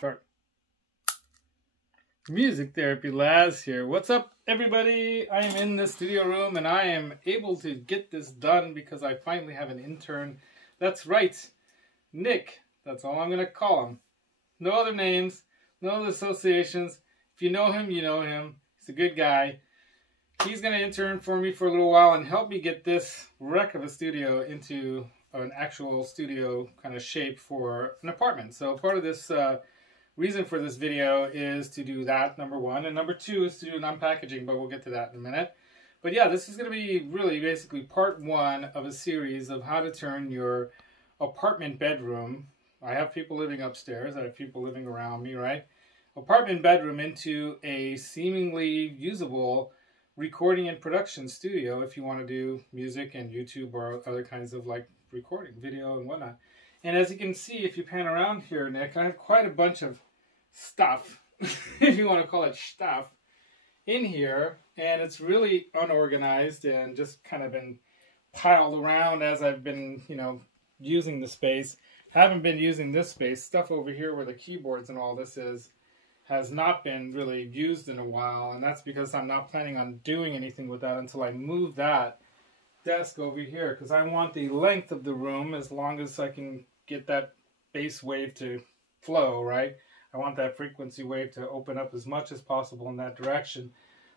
Start. Music Therapy Laz here. What's up, everybody? I am in the studio room and I am able to get this done because I finally have an intern. That's right, Nick. That's all I'm going to call him. No other names, no other associations. If you know him, you know him. He's a good guy. He's going to intern for me for a little while and help me get this wreck of a studio into an actual studio kind of shape for an apartment. So part of this reason for this video is to do that, number one. And number two is to do an unpackaging, but we'll get to that in a minute. But yeah, this is going to be really basically part one of a series of how to turn your apartment bedroom. I have people living upstairs. I have people living around me, right? Apartment bedroom into a seemingly usable recording and production studio if you want to do music and YouTube or other kinds of like recording, video and whatnot. And as you can see, if you pan around here, Nick, I have quite a bunch of stuff, if you want to call it stuff, in here. And it's really unorganized and just kind of been piled around as I've been, using the space. Haven't been using this space. Stuff over here where the keyboards and all this is has not been really used in a while. And that's because I'm not planning on doing anything with that until I move that desk over here, because I want the length of the room as long as I can get that bass wave to flow, right? I want that frequency wave to open up as much as possible in that direction.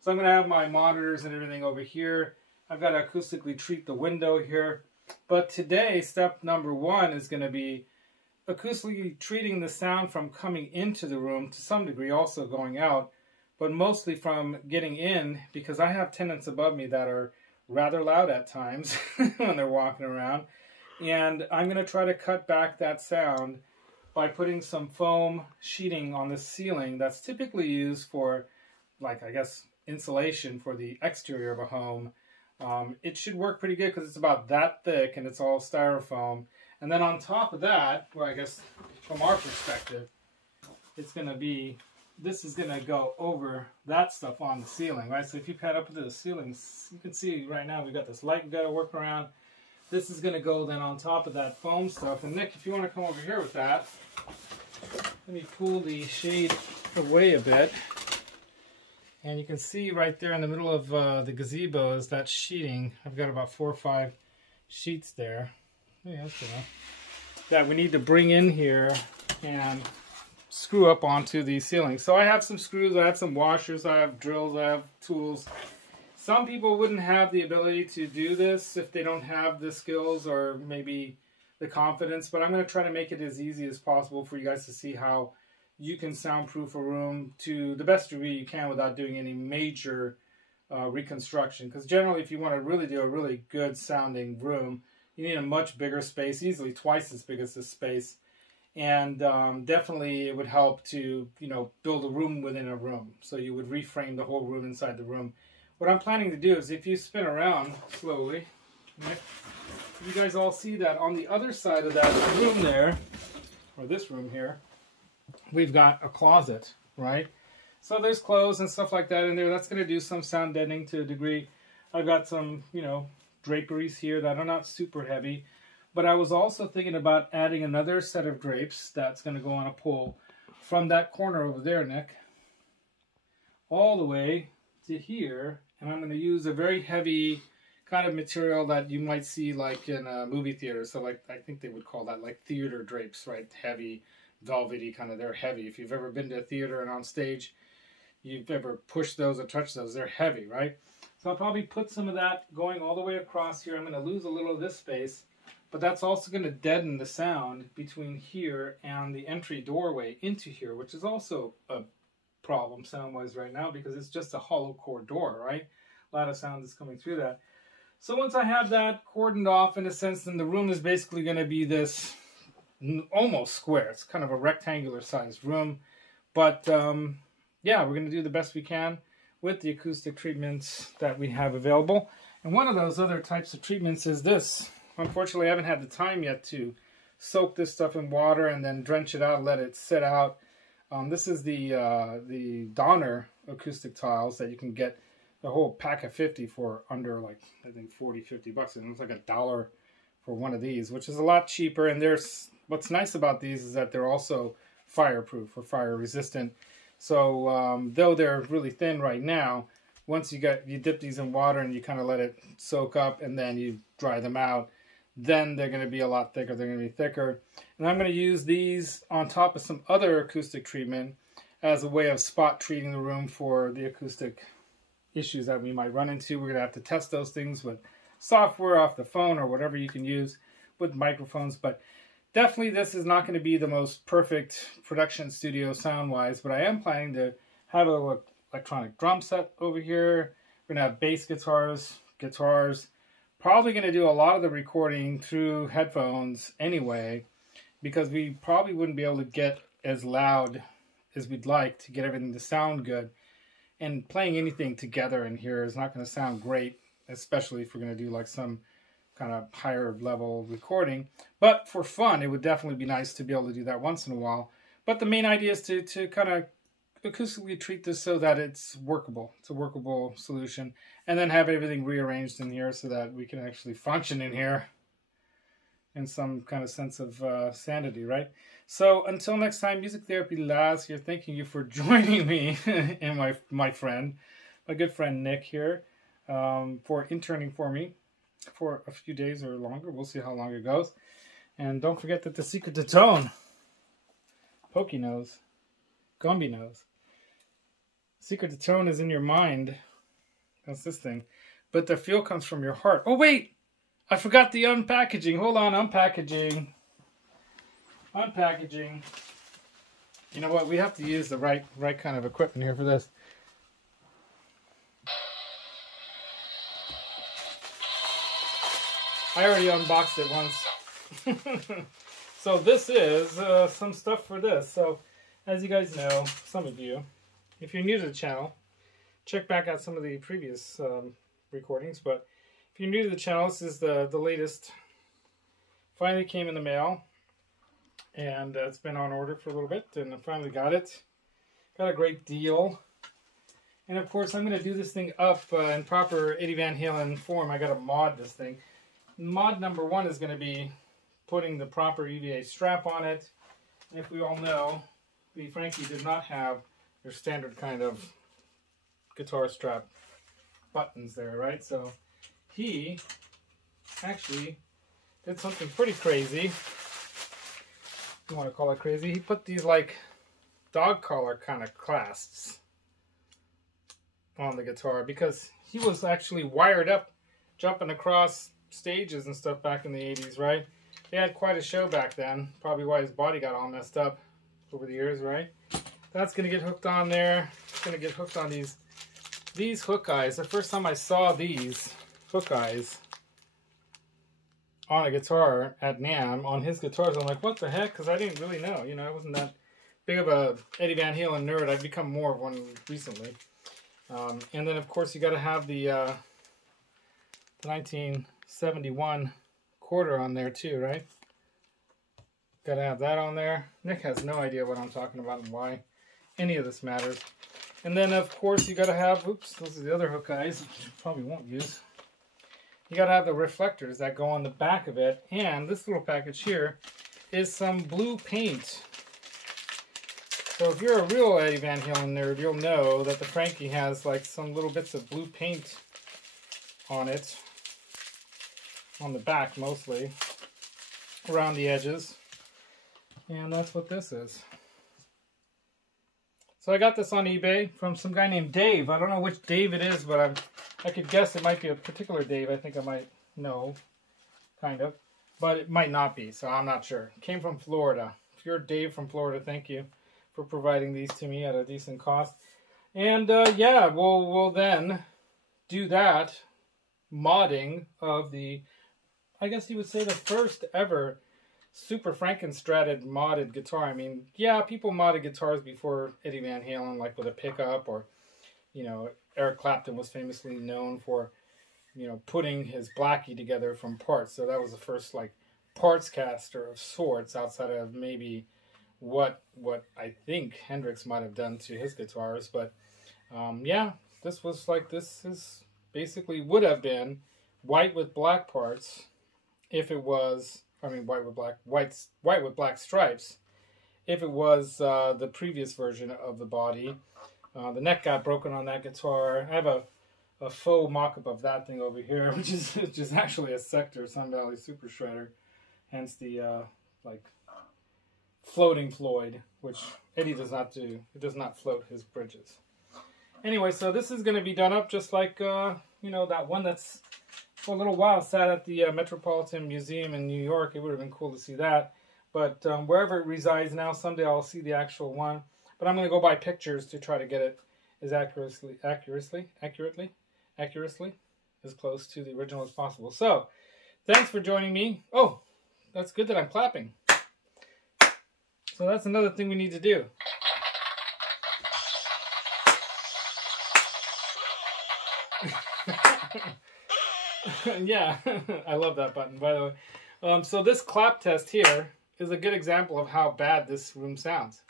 So I'm going to have my monitors and everything over here. I've got to acoustically treat the window here. But today, step number one is going to be acoustically treating the sound from coming into the room, to some degree also going out, but mostly from getting in, because I have tenants above me that are rather loud at times when they're walking around. And I'm going to try to cut back that sound by putting some foam sheeting on the ceiling that's typically used for, like, I guess, insulation for the exterior of a home. It should work pretty good because it's about that thick and it's all styrofoam. And then on top of that, well, I guess from our perspective, it's going to be, this is going to go over that stuff on the ceiling, right? So if you pan up into the ceilings, you can see right now we've got this light we've got to work around. This is going to go then on top of that foam stuff. And Nick, if you want to come over here with that, let me pull the shade away a bit. And you can see right there in the middle of the gazebo is that sheeting. I've got about 4 or 5 sheets there. Yeah, that's enough. That we need to bring in here and screw up onto the ceiling. So I have some screws, I have some washers, I have drills, I have tools. Some people wouldn't have the ability to do this if they don't have the skills or maybe the confidence, but I'm going to try to make it as easy as possible for you guys to see how you can soundproof a room to the best degree you can without doing any major reconstruction. Because generally, if you want to really do a really good sounding room, you need a much bigger space, easily twice as big as this space. And definitely it would help to, build a room within a room. So you would reframe the whole room inside the room. What I'm planning to do is, if you spin around slowly, you guys all see that on the other side of that room there, or this room here, we've got a closet, right? So there's clothes and stuff like that in there. That's going to do some sound deadening to a degree. I've got some, draperies here that are not super heavy. But I was also thinking about adding another set of drapes that's going to go on a pole from that corner over there, Nick, all the way to here. And I'm going to use a very heavy kind of material that you might see like in a movie theater. So like, I think they would call that like theater drapes, right? Heavy, velvety kind of, they're heavy. If you've ever been to a theater and on stage, you've ever pushed those or touched those, they're heavy, right? So I'll probably put some of that going all the way across here. I'm going to lose a little of this space. But that's also going to deaden the sound between here and the entry doorway into here, which is also a problem sound-wise right now because it's just a hollow core door, right? A lot of sound is coming through that. So once I have that cordoned off in a sense, then the room is basically going to be this almost square. It's kind of a rectangular sized room. But yeah, we're going to do the best we can with the acoustic treatments that we have available. And one of those other types of treatments is this. Unfortunately, I haven't had the time yet to soak this stuff in water and then drench it out and let it sit out. This is the Donner acoustic tiles that you can get the whole pack of 50 for under, like, I think 40, 50 bucks. And it's like $1 for one of these, which is a lot cheaper. And there's what's nice about these is that they're also fireproof or fire resistant. So though they're really thin right now, once you dip these in water and you kind of let it soak up and then you dry them out, then they're going to be a lot thicker. They're going to be thicker. And I'm going to use these on top of some other acoustic treatment as a way of spot treating the room for the acoustic issues that we might run into. We're going to have to test those things with software off the phone or whatever you can use with microphones. But definitely this is not going to be the most perfect production studio sound-wise, but I am planning to have a little electronic drum set over here. We're going to have bass guitars. Probably going to do a lot of the recording through headphones anyway, because we probably wouldn't be able to get as loud as we'd like to get everything to sound good. And playing anything together in here is not going to sound great, especially if we're going to do like some kind of higher level recording. But for fun, it would definitely be nice to be able to do that once in a while. But the main idea is to kind of acoustically treat this so that it's workable. It's a workable solution. And then have everything rearranged in here so that we can actually function in here in some kind of sense of sanity, right? So until next time, Music Therapy Laz here, thanking you for joining me and my good friend Nick here, for interning for me for a few days or longer. We'll see how long it goes. And don't forget that the secret to tone, Pokey knows, Gumby knows. Secret to tone is in your mind. That's this thing. But the feel comes from your heart. Oh, wait! I forgot the unpackaging. Hold on, unpackaging. Unpackaging. You know what? We have to use the right kind of equipment here for this. I already unboxed it once. So this is some stuff for this. So as you guys know, some of you, if you're new to the channel, check back out some of the previous recordings. But if you're new to the channel, this is the latest. Finally came in the mail. And it's been on order for a little bit. And I finally got it. Got a great deal. And of course, I'm going to do this thing up in proper Eddie Van Halen form. I got to mod this thing. Mod number 1 is going to be putting the proper EVA strap on it. And if we all know, the Frankie did not have your standard kind of guitar strap buttons there, right? So he actually did something pretty crazy. If you want to call it crazy. He put these like dog collar kind of clasps on the guitar because he was actually wired up jumping across stages and stuff back in the 80s, right? They had quite a show back then. Probably why his body got all messed up over the years, right? That's going to get hooked on there. It's going to get hooked on these hook eyes. The first time I saw these hook eyes on a guitar at NAMM, on his guitars, I'm like, what the heck? Because I didn't really know. You know, I wasn't that big of a Eddie Van Halen nerd. I've become more of one recently. And then, of course, you got to have the 1971 quarter on there too, right? Got to have that on there. Nick has no idea what I'm talking about and why any of this matters. And then, of course, you got to have, oops, those are the other hook eyes, which you probably won't use. You got to have the reflectors that go on the back of it. And this little package here is some blue paint. So if you're a real Eddie Van Halen nerd, you'll know that the Frankie has like some little bits of blue paint on it. On the back mostly. Around the edges. And that's what this is. So I got this on eBay from some guy named Dave. I don't know which Dave it is, but I could guess it might be a particular Dave. I think I might know, kind of. But it might not be, so I'm not sure. It came from Florida. If you're Dave from Florida, thank you for providing these to me at a decent cost. And yeah, we'll then do that modding of the, I guess you would say, the first ever Super Frankenstrated modded guitar. I mean, yeah, people modded guitars before Eddie Van Halen, like with a pickup, or, you know, Eric Clapton was famously known for, you know, putting his Blackie together from parts. So that was the first, like, parts caster of sorts, outside of maybe what I think Hendrix might have done to his guitars. But, yeah, this was like, this is basically would have been white with black parts if it was, I mean, white with black stripes, if it was the previous version of the body. The neck got broken on that guitar. I have a faux mock-up of that thing over here, which is actually a Sector Sun Valley Super Shredder, hence the like floating Floyd, which Eddie does not do. It does not float his bridges. Anyway, so this is going to be done up just like you know, that one that's for a little while sat at the Metropolitan Museum in New York. It would have been cool to see that. But wherever it resides now, someday I'll see the actual one. But I'm going to go by pictures to try to get it as accurately as close to the original as possible. So, thanks for joining me. Oh, that's good that I'm clapping. So that's another thing we need to do. Yeah, I love that button, by the way. So this clap test here is a good example of how bad this room sounds.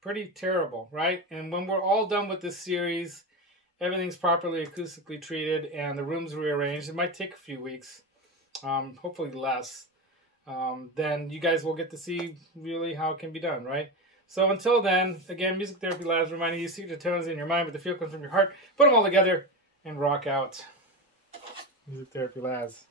Pretty terrible, right? And when we're all done with this series, everything's properly acoustically treated and the room's rearranged. It might take a few weeks, hopefully less. Then you guys will get to see really how it can be done, right? So until then, again, Music Therapy Labs reminding you, see the tones in your mind, but the feel comes from your heart. Put them all together and rock out. Music Therapy Labs.